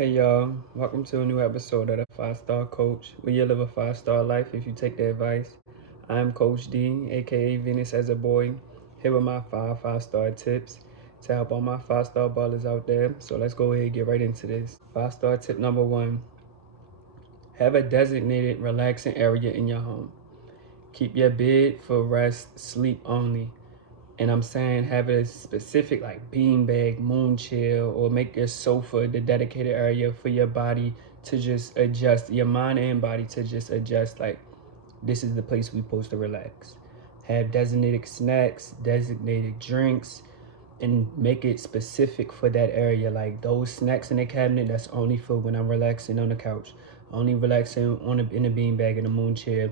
Hey y'all, welcome to a new episode of the 5-Star Coach, where you live a 5-star life if you take the advice. I'm Coach D, aka Venus as a Boy, here with my 5-star tips to help all my 5-star ballers out there. So let's go ahead and get right into this. 5-star tip number 1, have a designated relaxing area in your home. Keep your bed for rest, sleep only. And I'm saying have a specific like beanbag, moon chair, or make your sofa the dedicated area for your body to just adjust, your mind and body to just adjust. Like, this is the place we're supposed to relax. Have designated snacks, designated drinks, and make it specific for that area. Like those snacks in the cabinet, that's only for when I'm relaxing on the couch, only relaxing in a beanbag in a moon chair,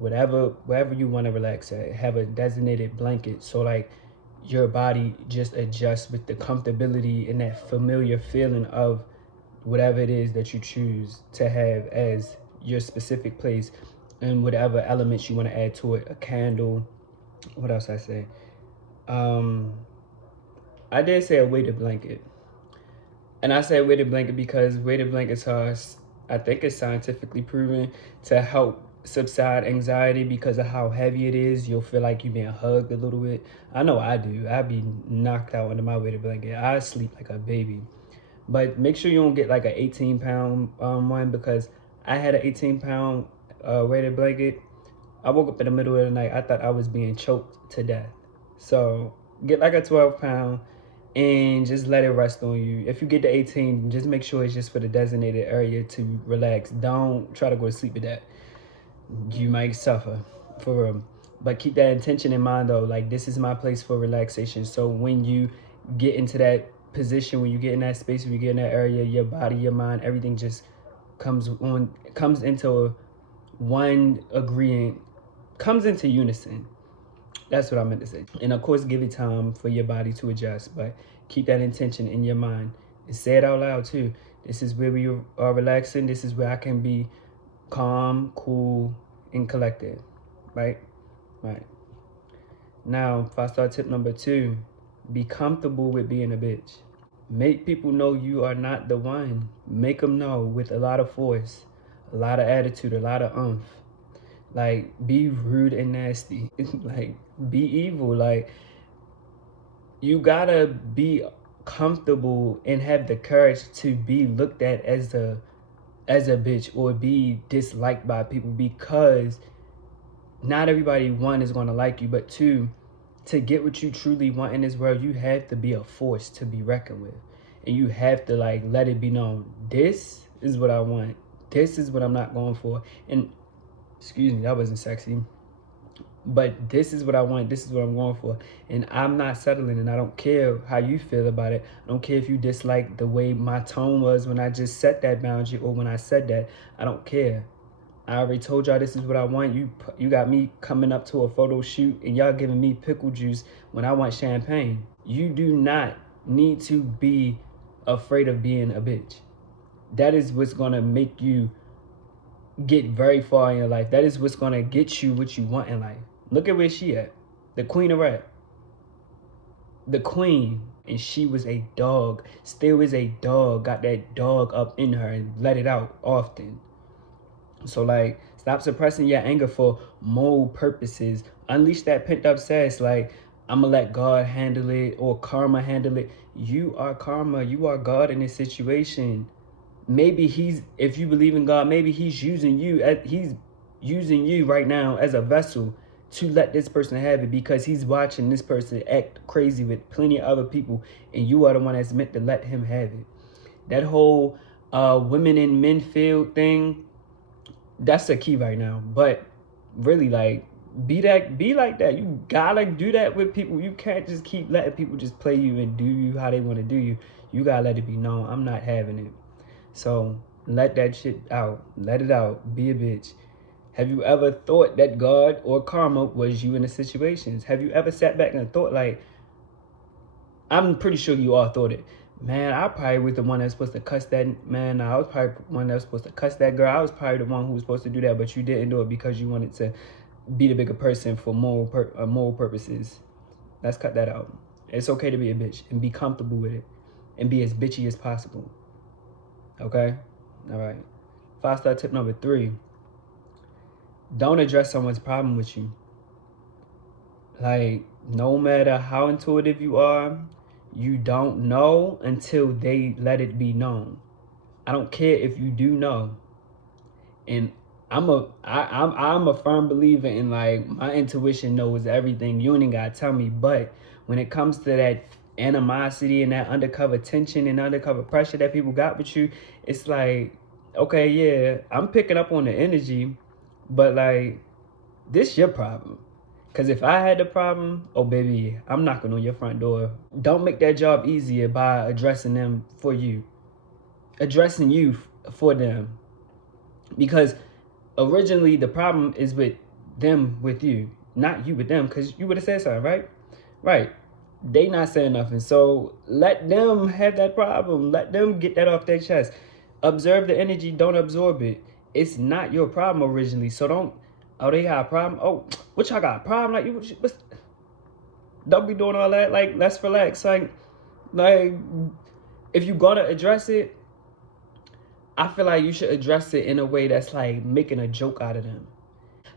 wherever you want to relax at. Have a designated blanket so like your body just adjusts with the comfortability and that familiar feeling of whatever it is that you choose to have as your specific place, and whatever elements you want to add to it. A candle, what else I say, I did say a weighted blanket. And I say weighted blanket because weighted blankets are, I think it's scientifically proven to help subside anxiety because of how heavy it is. You'll feel like you're being hugged a little bit. I know I do. I be knocked out under my weighted blanket. I sleep like a baby. But make sure you don't get like an 18-pound one, because I had an 18-pound weighted blanket. I woke up in the middle of the night. I thought I was being choked to death. So get like a 12-pound and just let it rest on you. If you get the 18, just make sure it's just for the designated area to relax. Don't try to go to sleep with that. You might suffer, for real. But keep that intention in mind though. Like, this is my place for relaxation. So when you get into that position, when you get in that space, when you get in that area, your body, your mind, everything just comes into one agreeing, comes into unison. That's what I meant to say. And of course, give it time for your body to adjust, but keep that intention in your mind and say it out loud too. This is where we are relaxing. This is where I can be calm, cool, and collected. Right? Right. Now, 5-star tip number 2, be comfortable with being a bitch. Make people know you are not the one. Make them know with a lot of force, a lot of attitude, a lot of oomph. Like, be rude and nasty. Like, be evil. Like, you gotta be comfortable and have the courage to be looked at as a bitch or be disliked by people, because not everybody, one, is gonna like you, but two, to get what you truly want in this world, you have to be a force to be reckoned with. And you have to like let it be known, this is what I want. This is what I'm not going for. And excuse me, that wasn't sexy. But this is what I want. This is what I'm going for. And I'm not settling. And I don't care how you feel about it. I don't care if you dislike the way my tone was when I just set that boundary or when I said that. I don't care. I already told y'all this is what I want. You got me coming up to a photo shoot and y'all giving me pickle juice when I want champagne. You do not need to be afraid of being a bitch. That is what's going to make you get very far in your life. That is what's going to get you what you want in life. Look at where she at. The queen of rap. The queen. And she was a dog. Still is a dog. Got that dog up in her and let it out often. So like, stop suppressing your anger for moral purposes. Unleash that pent up sass. Like, I'm gonna let God handle it or karma handle it. You are karma. You are God in this situation. Maybe if you believe in God, maybe he's using you right now as a vessel to let this person have it, because he's watching this person act crazy with plenty of other people, and you are the one that's meant to let him have it. That whole women in men field thing, that's the key right now. But really, like, be like that. You gotta do that with people. You can't just keep letting people just play you and do you how they want to do you. You gotta let it be known, I'm not having it. So let that shit out. Let it out. Be a bitch. Have you ever thought that God or karma was you in the situations? Have you ever sat back and thought, like, I'm pretty sure you all thought it. Man, I probably was the one that's supposed to cuss that man. I was probably the one that was supposed to cuss that girl. I was probably the one who was supposed to do that, but you didn't do it because you wanted to be the bigger person for moral purposes. Let's cut that out. It's okay to be a bitch and be comfortable with it and be as bitchy as possible. Okay? All right. 5-star tip number 3. Don't address someone's problem with you. Like, no matter how intuitive you are, you don't know until they let it be known. I don't care if you do know. And I'm a firm believer in, like, my intuition knows everything. You ain't gotta tell me. But when it comes to that animosity and that undercover tension and undercover pressure that people got with you, it's like, okay, yeah, I'm picking up on the energy, but like, this your problem. Because if I had the problem, oh baby, I'm knocking on your front door. Don't make that job easier by addressing them for you. Addressing you for them. Because originally the problem is with them with you, not you with them, because you would have said something, right? Right. They not saying nothing. So let them have that problem. Let them get that off their chest. Observe the energy, don't absorb it. It's not your problem originally. So don't, oh, they got a problem. Oh, what y'all got a problem? Like, don't be doing all that. Like, let's relax. Like, if you're gonna address it, I feel like you should address it in a way that's like making a joke out of them.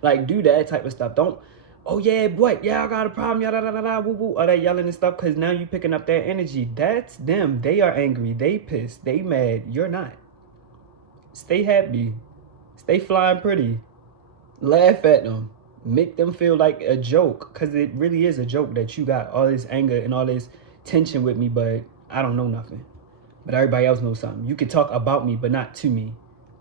Like, do that type of stuff. Don't, oh yeah, what? Yeah, I got a problem. Yeah, da da da da. Woo woo. All that yelling and stuff. Cause now you picking up that energy. That's them. They are angry. They pissed. They mad. You're not. Stay happy. Stay flying pretty. Laugh at them. Make them feel like a joke. Cause it really is a joke that you got all this anger and all this tension with me, but I don't know nothing. But everybody else knows something. You can talk about me, but not to me.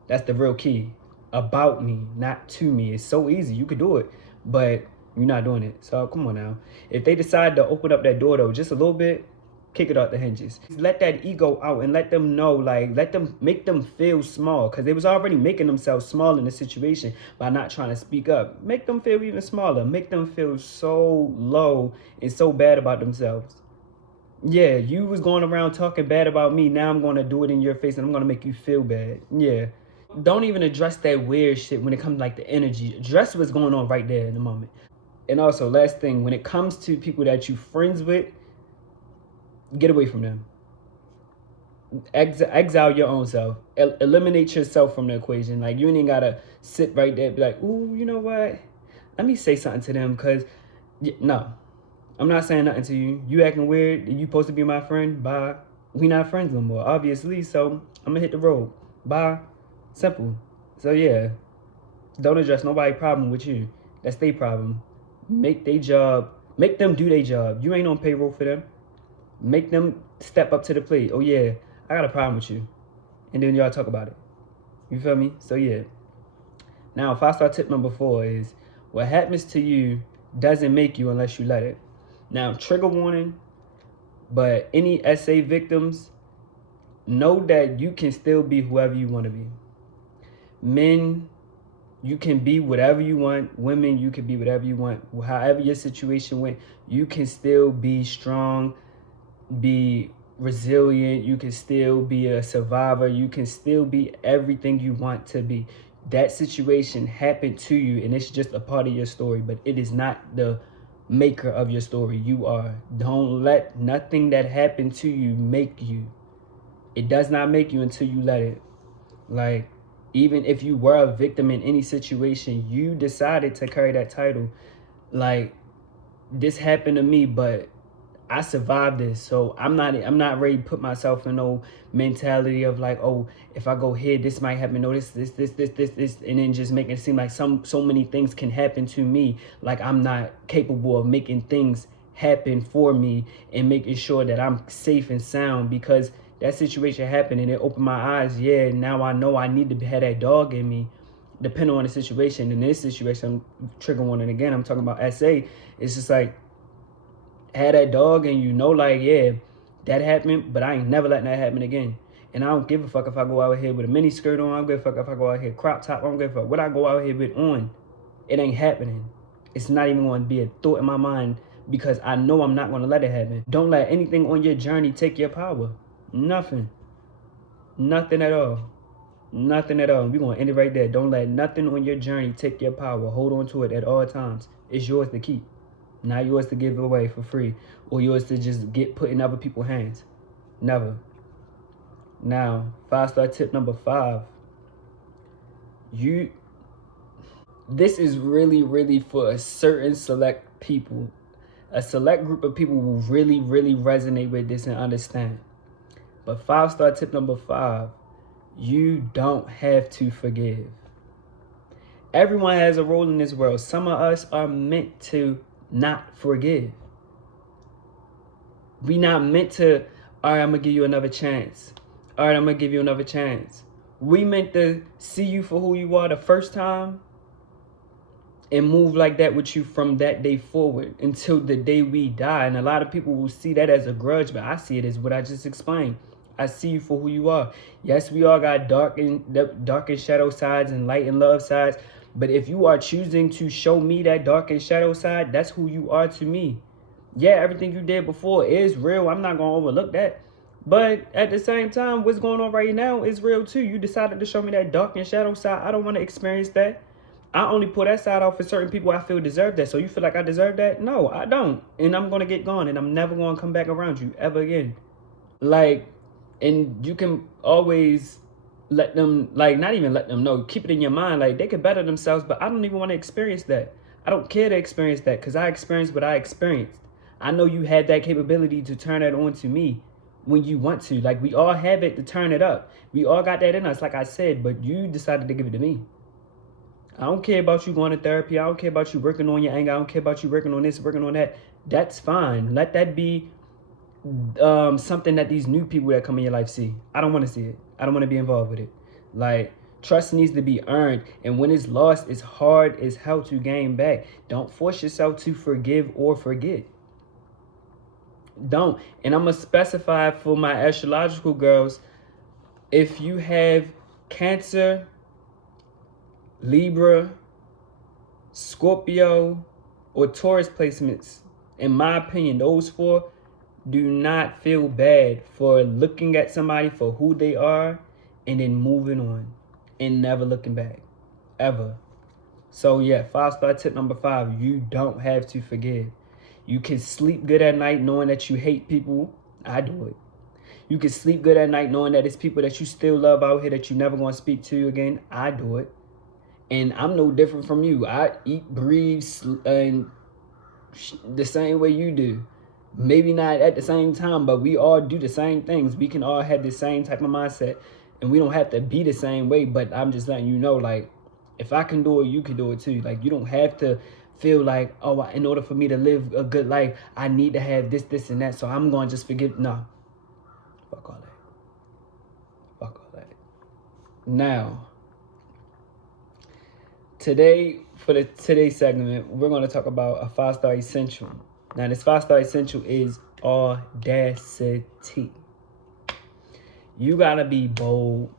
That's the real key. About me, not to me. It's so easy. You could do it, but you're not doing it. So come on now. If they decide to open up that door though, just a little bit, kick it out the hinges. Let that ego out and let them know, like, let them, make them feel small. Because they was already making themselves small in the situation by not trying to speak up. Make them feel even smaller. Make them feel so low and so bad about themselves. Yeah, you was going around talking bad about me. Now I'm going to do it in your face and I'm going to make you feel bad. Yeah. Don't even address that weird shit when it comes to, like, the energy. Address what's going on right there in the moment. And also, last thing, when it comes to people that you friends with, get away from them. Exile your own self. Eliminate yourself from the equation. Like, you ain't got to sit right there and be like, ooh, you know what? Let me say something to them because, no. I'm not saying nothing to you. You acting weird. You supposed to be my friend. Bye. We not friends no more, obviously. So I'm gonna hit the road. Bye. Simple. So yeah, don't address nobody's problem with you. That's their problem. Make their job. Make them do their job. You ain't on payroll for them. Make them step up to the plate. Oh yeah, I got a problem with you, and then y'all talk about it. You feel me? So yeah. Now 5-star tip number 4 is what happens to you doesn't make you unless you let it. Now, trigger warning, but any SA victims, know that you can still be whoever you want to be. Men, you can be whatever you want. Women, you can be whatever you want. However your situation went, you can still be strong, be resilient. You can still be a survivor. You can still be everything you want to be. That situation happened to you, and it's just a part of your story, but it is not the maker of your story. You are. Don't let nothing that happened to you make you. It does not make you until you let it. Like, even if you were a victim in any situation, you decided to carry that title. Like, this happened to me, but I survived this, so I'm not ready to put myself in no mentality of like, oh, if I go here, this might happen. No, this, and then just making it seem like so many things can happen to me. Like I'm not capable of making things happen for me and making sure that I'm safe and sound because that situation happened and it opened my eyes. Yeah, now I know I need to have that dog in me. Depending on the situation. In this situation, I'm trigger warning again. I'm talking about SA. It's just like, had that dog and you know, like, yeah, that happened, but I ain't never letting that happen again. And I don't give a fuck if I go out here with a mini skirt on. I don't give a fuck if I go out here crop top. I don't give a fuck what I go out here with on. It ain't happening. It's not even going to be a thought in my mind because I know I'm not going to let it happen. Don't let anything on your journey take your power. Nothing. Nothing at all. Nothing at all. We're going to end it right there. Don't let nothing on your journey take your power. Hold on to it at all times. It's yours to keep. Not yours to give away for free or yours to just get put in other people's hands. Never. Now, 5-star tip number 5. This is really for a certain select people. A select group of people will really resonate with this and understand. But 5-star tip number 5, you don't have to forgive. Everyone has a role in this world. Some of us are meant to not forgive. We not meant to, all right, I'm going to give you another chance. All right, I'm going to give you another chance. We meant to see you for who you are the first time and move like that with you from that day forward until the day we die. And a lot of people will see that as a grudge, but I see it as what I just explained. I see you for who you are. Yes, we all got dark and shadow sides and light and love sides. But if you are choosing to show me that dark and shadow side, that's who you are to me. Yeah, everything you did before is real. I'm not going to overlook that. But at the same time, what's going on right now is real too. You decided to show me that dark and shadow side. I don't want to experience that. I only pull that side off for certain people I feel deserve that. So you feel like I deserve that? No, I don't. And I'm going to get gone and I'm never going to come back around you ever again. Like, and you can always let them, like, not even let them know, keep it in your mind, like, they could better themselves, but I don't even want to experience that. I don't care to experience that because I experienced what I experienced. I know you had that capability to turn that on to me when you want to. Like, we all have it to turn it up. We all got that in us, like I said, but you decided to give it to me. I don't care about you going to therapy. I don't care about you working on your anger. I don't care about you working on this, working on that. That's fine. Let that be something that these new people that come in your life see. I don't want to see it. I don't want to be involved with it. Like, trust needs to be earned, and when it's lost, it's hard as hell to gain back. Don't force yourself to forgive or forget. Don't. And I'm gonna specify for my astrological girls, if you have Cancer, Libra, Scorpio, or Taurus placements, in my opinion, those 4, do not feel bad for looking at somebody for who they are and then moving on and never looking back, ever. So yeah, 5-star tip number 5, you don't have to forgive. You can sleep good at night knowing that you hate people. I do it. You can sleep good at night knowing that it's people that you still love out here that you never going to speak to again. I do it. And I'm no different from you. I eat, breathe, and the same way you do. Maybe not at the same time, but we all do the same things. We can all have the same type of mindset, and we don't have to be the same way. But I'm just letting you know, like, if I can do it, you can do it too. Like, you don't have to feel like, oh, in order for me to live a good life, I need to have this, and that. So I'm going to just forgive. No. Fuck all that. Fuck all that. Now, today's segment, we're going to talk about a 5-star essential. Now, this 5-star essential is audacity. You got to be bold.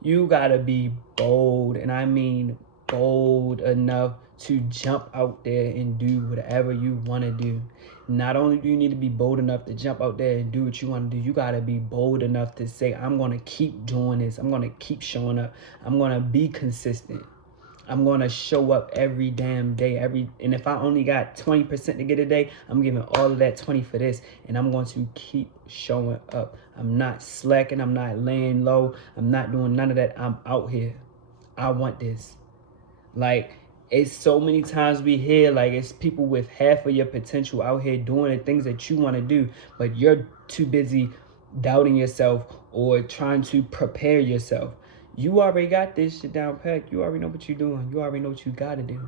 You got to be bold, and I mean bold enough to jump out there and do whatever you want to do. Not only do you need to be bold enough to jump out there and do what you want to do, you got to be bold enough to say, I'm going to keep doing this. I'm going to keep showing up. I'm going to be consistent. I'm going to show up every damn day. And if I only got 20% to get a day, I'm giving all of that 20 for this. And I'm going to keep showing up. I'm not slacking. I'm not laying low. I'm not doing none of that. I'm out here. I want this. Like, it's so many times we hear, like, it's people with half of your potential out here doing the things that you want to do, but you're too busy doubting yourself or trying to prepare yourself. You already got this shit down packed. You already know what you're doing. You already know what you got to do.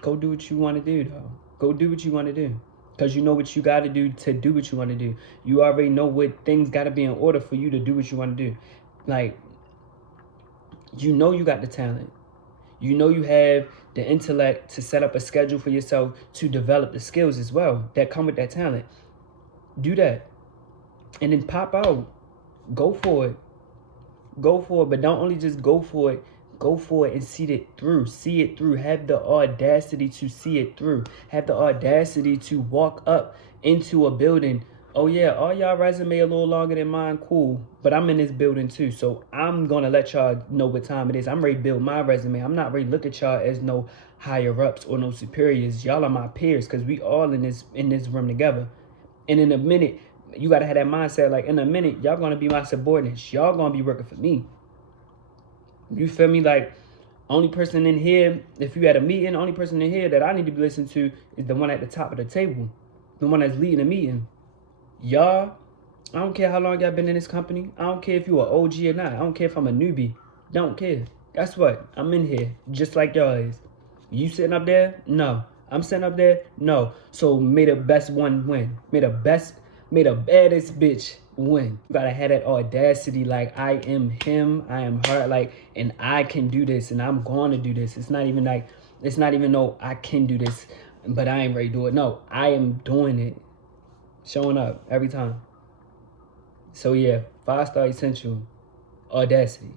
Go do what you want to do, though. Go do what you want to do. Because you know what you got to do what you want to do. You already know what things got to be in order for you to do what you want to do. Like, you know you got the talent. You know you have the intellect to set up a schedule for yourself to develop the skills as well that come with that talent. Do that. And then pop out. Go for it. Go for it. But don't only just go for it. Go for it and see it through. See it through. Have the audacity to see it through. Have the audacity to walk up into a building. Oh yeah, all y'all resume a little longer than mine, cool. But I'm in this building too, so I'm gonna let y'all know what time it is. I'm ready to build my resume. I'm not ready to look at y'all as no higher ups or no superiors. Y'all are my peers, because we all in this room together. And in a minute, You got to have that mindset, like, in a minute, y'all going to be my subordinates. Y'all going to be working for me. You feel me? Like, only person in here, if you had a meeting, only person in here that I need to be listening to is the one at the top of the table. The one that's leading the meeting. Y'all, I don't care how long y'all been in this company. I don't care if you an OG or not. I don't care if I'm a newbie. Don't care. Guess what? I'm in here just like y'all is. You sitting up there? No. I'm sitting up there? No. So may the best one win. May the baddest bitch win. You gotta have that audacity, like, I am him, I am her, like, and I can do this, and I'm going to do this. It's not even no, I can do this, but I ain't ready to do it. No, I am doing it. Showing up every time. So yeah, 5-star essential, audacity.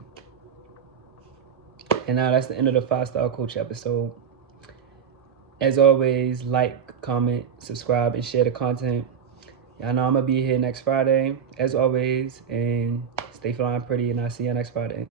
And now that's the end of the 5-star coach episode. As always, like, comment, subscribe, and share the content. Y'all know I'm going to be here next Friday, as always. And stay flying pretty, and I'll see you next Friday.